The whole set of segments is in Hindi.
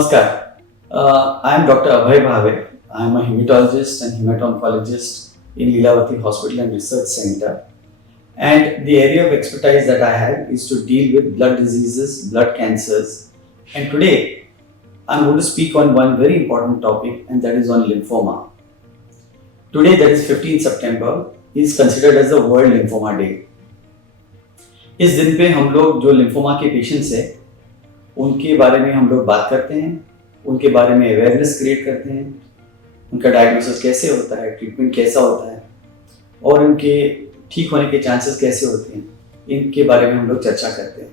Namaskar. I am Dr. Abhay Bhave. I am a hematologist and hemato-oncologist in Lilavati Hospital and Research Center. And the area of expertise that I have is to deal with blood diseases, blood cancers. And today, I'm going to speak on one very important topic, and that is on lymphoma. Today, that is 15 September, is considered as the World Lymphoma Day. इस दिन पे हम लोग जो लिम्फोमा के पेशेंट्स हैं उनके बारे में हम लोग बात करते हैं, उनके बारे में अवेयरनेस क्रिएट करते हैं, उनका डायग्नोसिस कैसे होता है, ट्रीटमेंट कैसा होता है और उनके ठीक होने के चांसेस कैसे होते हैं, इनके बारे में हम लोग चर्चा करते हैं।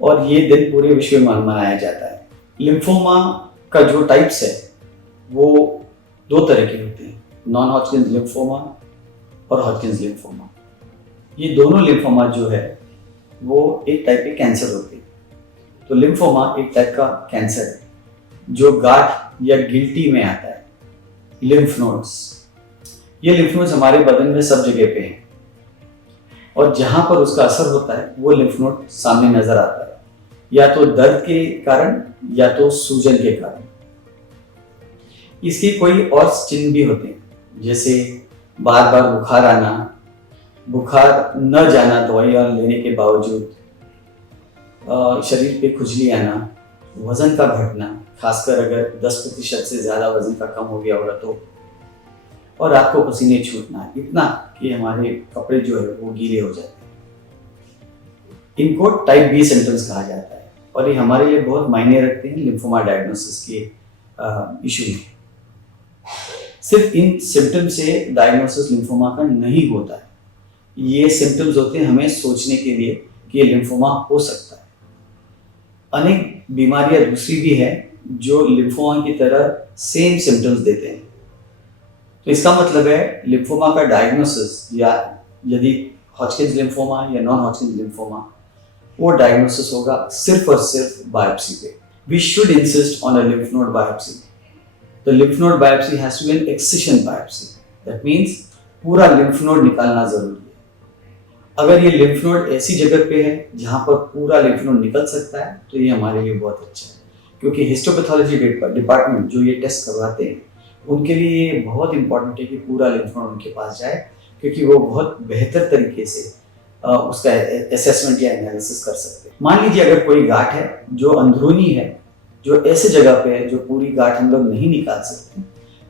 और ये दिन पूरे विश्व में मनाया जाता है। लिम्फोमा का जो टाइप्स है वो दो तरह के होते हैं, नॉन हॉजकिंस लिम्फोमा और हॉजकिंस लिम्फोमा। ये दोनों लिम्फोमा जो है वो एक टाइप के कैंसर होते हैं। तो लिम्फोमा एक टाइप का कैंसर है जो गांठ या गिल्टी में आता है, लिम्फ नोड्स। ये लिम्फ नोड्स हमारे बदन में सब जगह पे हैं और जहां पर उसका असर होता है वो लिम्फ नोड सामने नजर आता है, या तो दर्द के कारण या तो सूजन के कारण। इसके कोई और चिन्ह भी होते हैं, जैसे बार बार बुखार आना, बुखार न जाना दवाइयाँ लेने के बावजूद, शरीर पे खुजली आना, वजन का घटना, खासकर अगर 10% से ज़्यादा वजन का कम हो गया होगा तो, और रात को पसीने छूटना, इतना कि हमारे कपड़े जो है वो गीले हो जाते हैं। इनको टाइप बी सिम्टम्स कहा जाता है और ये हमारे लिए बहुत मायने रखते हैं लिम्फोमा डायग्नोसिस के इशू में। सिर्फ इन सिम्टम्स से डायग्नोसिस लिम्फोमा का नहीं होता है। ये सिम्टम्स होते हैं हमें सोचने के लिए कि ये लिम्फोमा हो सकता है। अनेक बीमारियां दूसरी भी हैं जो लिम्फोमा की तरह सेम सिम्टम्स देते हैं। तो इसका मतलब है लिम्फोमा का डायग्नोसिस, या यदि हॉजकिंस लिम्फोमा या नॉन हॉजकिंस लिम्फोमा, वो डायग्नोसिस होगा सिर्फ और सिर्फ बायोप्सी पे। We should insist on a lymph node biopsy. The lymph node biopsy has to be an excision biopsy. That means पूरा लिम्फ नोड निकालना जरूरी है। अगर ये लिम्फ नोड ऐसी जगह पे है जहां पर पूरा लिम्फ नोड निकल सकता है तो ये हमारे लिए बहुत अच्छा है, क्योंकि हिस्टोपैथोलॉजी डिपार्टमेंट जो ये टेस्ट करवाते हैं उनके लिए ये बहुत इंपॉर्टेंट है कि पूरा लिम्फ नोड उनके पास जाए, क्योंकि वो बहुत बेहतर तरीके से उसका असेसमेंट या एनालिसिस कर सकते हैं। मान लीजिए अगर कोई गांठ है जो अंदरूनी है, जो ऐसे जगह पे है जो पूरी गांठ हम लोग नहीं निकाल सकते,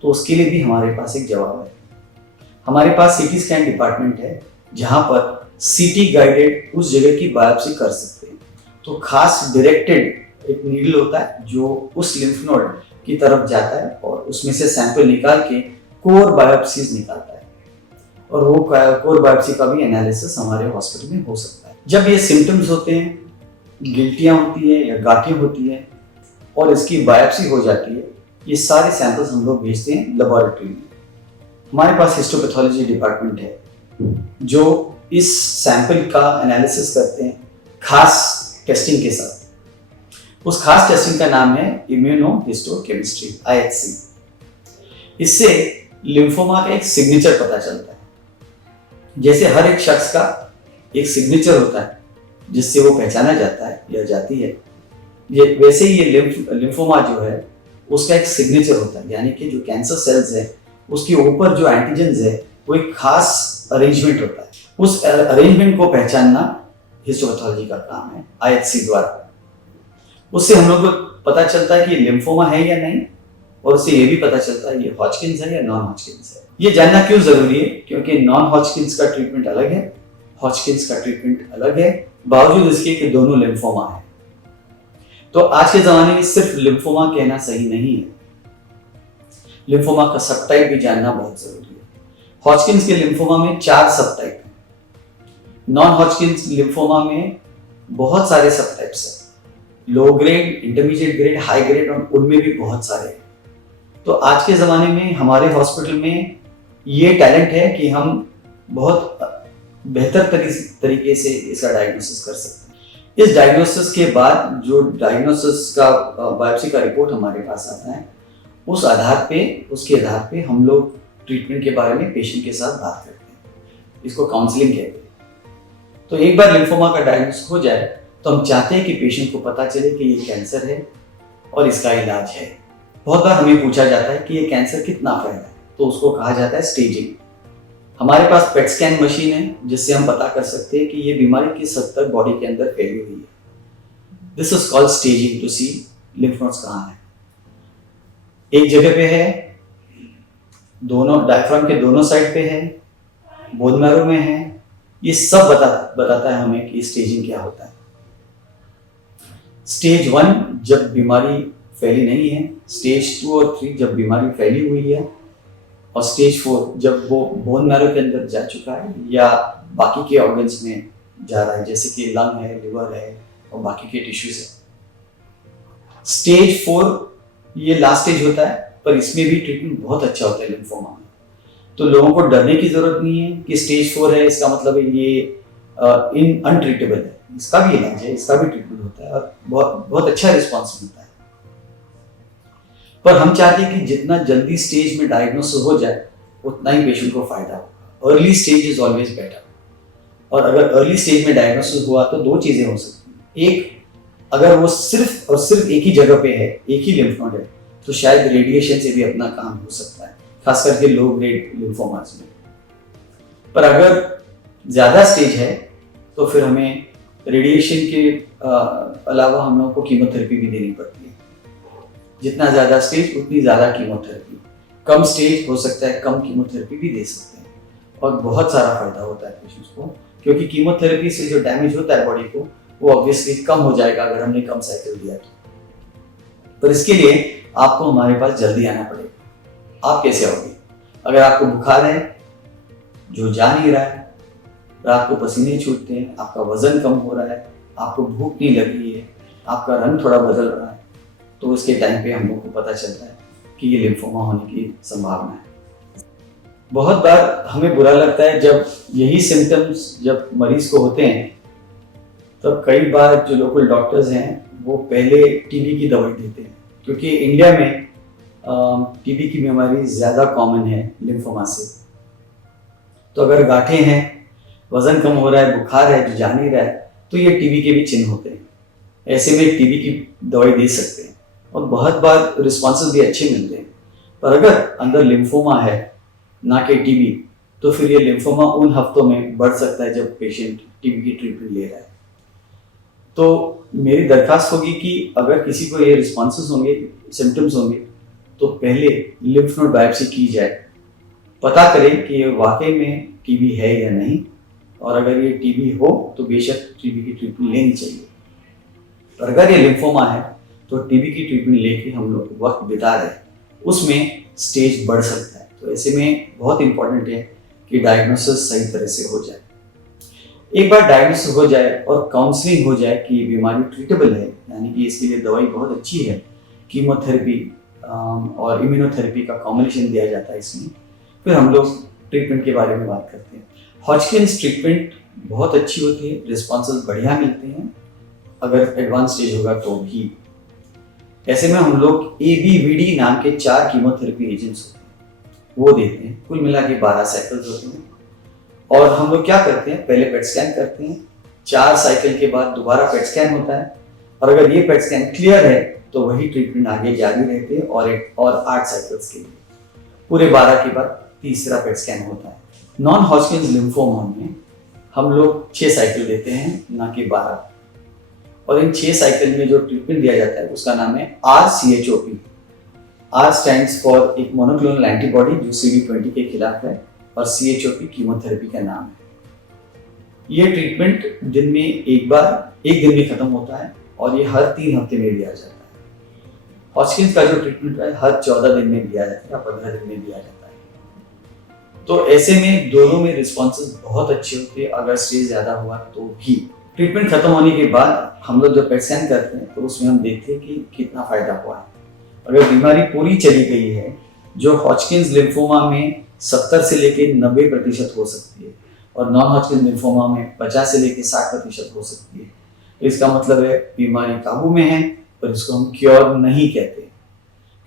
तो उसके लिए भी हमारे पास एक जवाब है। हमारे पास सीटी स्कैन डिपार्टमेंट है जहां पर सीटी गाइडेड उस जगह की बायोप्सी कर सकते हैं। तो खास डायरेक्टेड एक नीडल होता है जो उस लिम्फ नोड की तरफ जाता है और उसमें से सैंपल निकाल के कोर बायोप्सीज निकालता है, और वो कोर बायोप्सी का भी एनालिसिस हमारे हॉस्पिटल में हो सकता है। जब ये सिम्टम्स होते हैं, गिल्टियाँ होती है या गांठें होती हैं और इसकी बायोप्सी हो जाती है, ये सारे सैंपल्स हम लोग भेजते हैं लेबोरेटरी में। हमारे पास हिस्टोपैथोलॉजी डिपार्टमेंट है जो इस सैंपल का एनालिसिस करते हैं खास टेस्टिंग के साथ। उस खास टेस्टिंग का नाम है इम्यूनोहिस्टोकेमिस्ट्री, IHC। इससे लिम्फोमा का एक सिग्नेचर पता चलता है। जैसे हर एक शख्स का एक सिग्नेचर होता है जिससे वो पहचाना जाता है या जाती है, ये वैसे ही ये लिम्फोमा जो है उसका एक सिग्नेचर होता है, यानी कि जो कैंसर सेल्स है उसके ऊपर जो एंटीजेंस है वो एक खास अरेंजमेंट होता है। उस अरेंजमेंट को पहचानना हिस्टोपैथोलॉजी का काम है IHC द्वारा। उससे हम लोग को पता चलता है कि ये लिम्फोमा है या नहीं, और उससे ये भी पता चलता है ये हॉजकिंस है या नॉन हॉजकिंस है। ये जानना क्यों जरूरी है? क्योंकि नॉन हॉजकिंस का ट्रीटमेंट अलग है, हॉजकिंस का ट्रीटमेंट अलग है, बावजूद इसके कि दोनों लिम्फोमा है। तो आज के जमाने में सिर्फ लिम्फोमा कहना सही नहीं है, लिम्फोमा का सबटाइप भी जानना बहुत जरूरी है। हॉजकिंस के लिम्फोमा में 4 सबटाइप हैं। नॉन हॉजकिंस लिम्फोमा में बहुत सारे सबटाइप्स हैं, low grade, intermediate grade, high grade, और उनमें भी बहुत सारे हैं। तो आज के ज़माने में हमारे हॉस्पिटल में ये टैलेंट है कि हम बहुत बेहतर तरीके से इसका डायग्नोसिस कर सकते हैं। इस डायग्नोसिस के बाद जो डायग्नोसिस का बायोप्सी का रिपोर्ट हमारे पास आता है, उसके आधार पे हम लोग ट्रीटमेंट के बारे में पेशेंट के साथ बात करते हैं। इसको काउंसलिंग कहते हैं। तो एक बार लिम्फोमा का डायग्नोसिस हो जाए तो हम चाहते हैं कि पेशेंट को पता चले कि ये कैंसर है और इसका इलाज है। बहुत बार हमें पूछा जाता है कि ये कैंसर कितना फैला है, तो उसको कहा जाता है स्टेजिंग। हमारे पास पेट स्कैन मशीन है जिससे हम पता कर सकते हैं कि ये बीमारी किस हद तक बॉडी के अंदर फैली हुई है। This is called staging to see lymph nodes कहाँ है। एक जगह पे है, दोनों डायफ्राम के दोनों साइड पे है, बोन मैरो में है। ये सब बताता है हमें कि स्टेजिंग क्या होता है। स्टेज 1 जब बीमारी फैली नहीं है, स्टेज 2 और 3 जब बीमारी फैली हुई है, और स्टेज 4 जब वो बोन मैरो के अंदर जा चुका है या बाकी के ऑर्गन्स में जा रहा है, जैसे कि लंग है, लिवर है और बाकी के टिश्यूज है। स्टेज 4 ये लास्ट स्टेज होता है, पर इसमें भी ट्रीटमेंट बहुत अच्छा होता है लिम्फोमा में। तो लोगों को डरने की जरूरत नहीं है कि स्टेज 4 है इसका मतलब ये अनट्रीटेबल है। इसका भी इलाज है, इसका भी ट्रीटमेंट होता है और बहुत अच्छा रिस्पॉन्स मिलता है। पर हम चाहते हैं कि जितना जल्दी स्टेज में डायग्नोसिस हो जाए उतना ही पेशेंट को फायदा होगा। Early stage is always better. और अगर अर्ली स्टेज में डायग्नोसिस हुआ तो दो चीजें हो सकती हैं। एक, अगर वो सिर्फ और सिर्फ एक ही जगह पे है, एक ही लिम्फ नोड है, तो शायद रेडिएशन से भी अपना काम हो सकता है, खास करके लो ग्रेड लिम्फोमास में। पर अगर ज्यादा स्टेज है तो फिर हमें रेडिएशन के अलावा हम लोगों को कीमोथेरेपी भी देनी पड़ती है। जितना ज्यादा स्टेज उतनी ज्यादा कीमोथेरेपी। कम स्टेज हो सकता है कम कीमोथेरेपी भी दे सकते हैं और बहुत सारा फायदा होता है पेशेंट्स को, क्योंकि कीमोथेरेपी से जो डैमेज होता है बॉडी को वो ऑब्वियसली कम हो जाएगा अगर हमने कम साइकिल दिया तो। पर इसके लिए आपको हमारे पास जल्दी आना पड़ेगा। आप कैसे आओगे? अगर आपको बुखार है जो जा नहीं रहा है, रात को पसीने छूटते हैं, आपका वजन कम हो रहा है, आपको भूख नहीं लग रही है, आपका रंग थोड़ा बदल रहा है, तो उसके टाइम पे हम लोग को पता चलता है कि ये लिम्फोमा होने की संभावना है। बहुत बार हमें बुरा लगता है जब यही सिम्टम्स जब मरीज को होते हैं, तब कई बार जो लोकल डॉक्टर्स हैं वो पहले टीबी की दवाई देते हैं, क्योंकि इंडिया में टीबी की बीमारी ज़्यादा कॉमन है लिम्फोमा से। तो अगर गांठें हैं, वजन कम हो रहा है, बुखार है जो जा नहीं रहा है, तो ये टीबी के भी चिन्ह होते हैं। ऐसे में टीबी की दवाई दे सकते हैं और बहुत बार रिस्पॉन्सेज भी अच्छे मिलते हैं। पर अगर अंदर लिम्फोमा है ना कि टीबी, तो फिर ये लिम्फोमा उन हफ्तों में बढ़ सकता है जब पेशेंट टीबी की ट्रीटमेंट ले रहा है। तो मेरी दरखास्त होगी कि अगर किसी को ये रिस्पॉन्सेज होंगे, सिम्टम्स होंगे, तो पहले लिम्फ नोड बायोप्सी की जाए, पता करें कि ये वाकई में टीबी है या नहीं, और अगर ये टीबी हो तो बेशक टीबी की ट्रीटमेंट लेनी चाहिए। पर अगर ये लिम्फोमा है तो टीबी की ट्रीटमेंट लेके हम लोग वक्त बिता रहे हैं, उसमें स्टेज बढ़ सकता है। तो ऐसे में बहुत इंपॉर्टेंट है कि डायग्नोसिस सही तरह से हो जाए। एक बार डायग्नोसिस हो जाए और काउंसलिंग हो जाए कि बीमारी ट्रीटेबल है, यानी कि इसके लिए दवाई बहुत अच्छी है, कीमोथेरेपी और इम्यूनोथेरेपी का कॉम्बिनेशन दिया जाता है इसमें, फिर हम लोग ट्रीटमेंट के बारे में बात करते हैं। हॉजकिन्स ट्रीटमेंट बहुत अच्छी होती है, रिस्पॉन्सेज बढ़िया मिलते हैं अगर एडवांस स्टेज होगा तो भी। ऐसे में हम लोग ABVD नाम के 4 कीमोथेरेपी एजेंट्स होते हैं वो देते हैं। कुल मिला के 12 साइकिल्स होते हैं। और हम लोग क्या करते हैं, पहले पेट स्कैन करते हैं, 4 साइकिल के बाद दोबारा पेट स्कैन होता है, और अगर ये पेट स्कैन क्लियर है तो वही ट्रीटमेंट आगे जारी रहती है और 8 साइकिल्स के लिए। पूरे 12 के बाद तीसरा पेट स्कैन होता है। नॉन हॉजकिन्स लिम्फोमा में हम लोग 6 साइकिल देते हैं, ना कि 12। और इन 6 साइकिल में जो ट्रीटमेंट दिया जाता है उसका नाम है RCHOP। R स्टैंड्स फॉर एक मोनोक्लोनल एंटीबॉडी जो CD20 के खिलाफ है, और CHOP कीमोथेरेपी का नाम है। ये ट्रीटमेंट दिन में एक दिन में खत्म होता है और ये हर 3 हफ्ते में दिया जाता है। हॉजकिन्स का जो ट्रीटमेंट है हर 14 दिन में दिया जाता है या 15 दिन में दिया जाता है। तो ऐसे में दोनों में रिस्पॉन्सेज बहुत अच्छे होते हैं। अगर स्टेज ज्यादा हुआ तो भी ट्रीटमेंट खत्म होने के बाद हम लोग जब पेट स्कैन करते हैं तो उसमें हम देखते हैं कि कितना फायदा हुआ है। अगर बीमारी पूरी चली गई है, जो हॉजकिन्स लिम्फोमा में 70 से लेके 90% हो सकती है, और नॉन हॉजकिन्स लिम्फोमा में 50 से लेके 60% हो सकती है, तो इसका मतलब है बीमारी काबू में है, पर इसको हम क्योर नहीं कहते,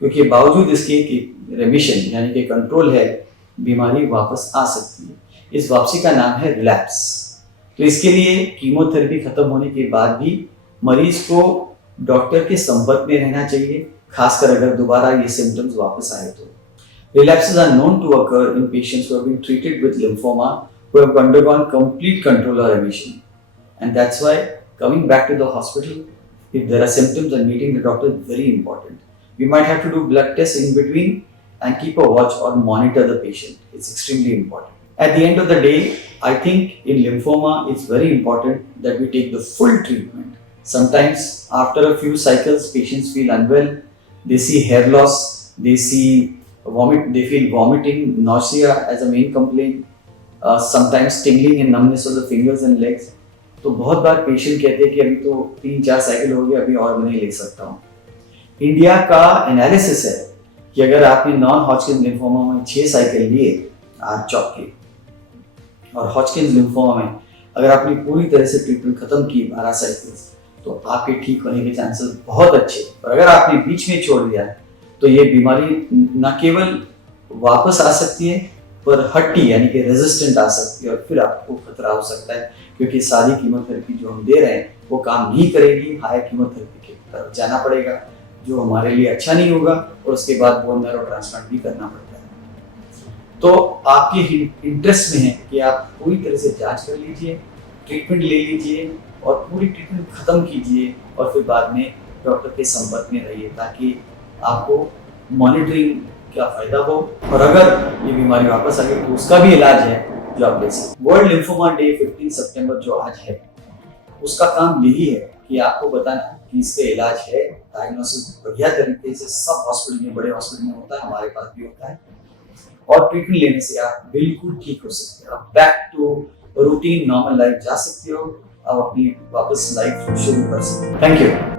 क्योंकि बावजूद इसके कि रेमिशन यानी कि कंट्रोल है, बीमारी वापस आ सकती है। इस वापसी का नाम है रिलैप्स। तो इसके लिए कीमोथेरेपी खत्म होने के बाद भी मरीज को डॉक्टर के संपर्क में रहना चाहिए, खासकर अगर दोबारा ये सिम्टम्स वापस आए तो। Relapses are known to occur in patients who have been treated with lymphoma, who have undergone complete control or remission. And that's why coming back to the hospital, if there are symptoms and meeting the doctor is very important. We might have to do blood tests in between and keep a watch or monitor the patient. It's extremely important. At the end of the day, I think in lymphoma, it's very important that we take the full treatment. Sometimes after a few cycles, patients feel unwell, they see hair loss, they feel vomiting, nausea as a main complaint, sometimes tingling and numbness of the fingers and legs. तो बहुत बार पेशेंट कहते हैं कि अभी तो 3-4 साइकिल हो गए, अभी और भी नहीं ले सकता हूँ। इंडिया का एनालिसिस है कि अगर आपने नॉन हॉजकिन लिम्फोमा में 6 साइकिल लिए R-CHOP के, और हॉजकिन लिम्फोमा में अगर आपने पूरी तरह से ट्रीटमेंट खत्म की 12 साइकिल, तो आपके ठीक होने के चांसेस बहुत अच्छे। और अगर आपने बीच में छोड़ दिया तो ये बीमारी न केवल वापस आ सकती है, पर हट्टी यानी कि रेजिस्टेंट आ सकती है, और फिर आपको खतरा हो सकता है, क्योंकि सारी कीमोथेरेपी जो हम दे रहे हैं वो काम नहीं करेगी। हायर कीमोथेरेपी की तरफ जाना पड़ेगा, जो हमारे लिए अच्छा नहीं होगा, और उसके बाद बोन मैरो ट्रांसप्लांट भी करना पड़ता है। तो आपके इंटरेस्ट में है कि आप पूरी तरह से जांच कर लीजिए, ट्रीटमेंट ले लीजिए और पूरी ट्रीटमेंट खत्म कीजिए, और फिर बाद में डॉक्टर के संपर्क में रहिए, ताकि आपको मॉनिटरिंग का फायदा हो, और अगर ये बीमारी वापस आ गई तो उसका भी इलाज है जो आप ले सकते। वर्ल्ड लिम्फोमा डे 15 सितंबर जो आज है, उसका काम यही है कि आपको बताना कि इसका इलाज है। डायग्नोसिस बढ़िया तरीके से सब हॉस्पिटल में, बड़े हॉस्पिटल में होता है, हमारे पास भी होता है, और ट्रीटमेंट लेने से आप बिल्कुल ठीक हो सकते हो। आप back to routine normal life जा सकते हो, आप अपनी वापस लाइफ शुरू कर सकते हो। Thank you.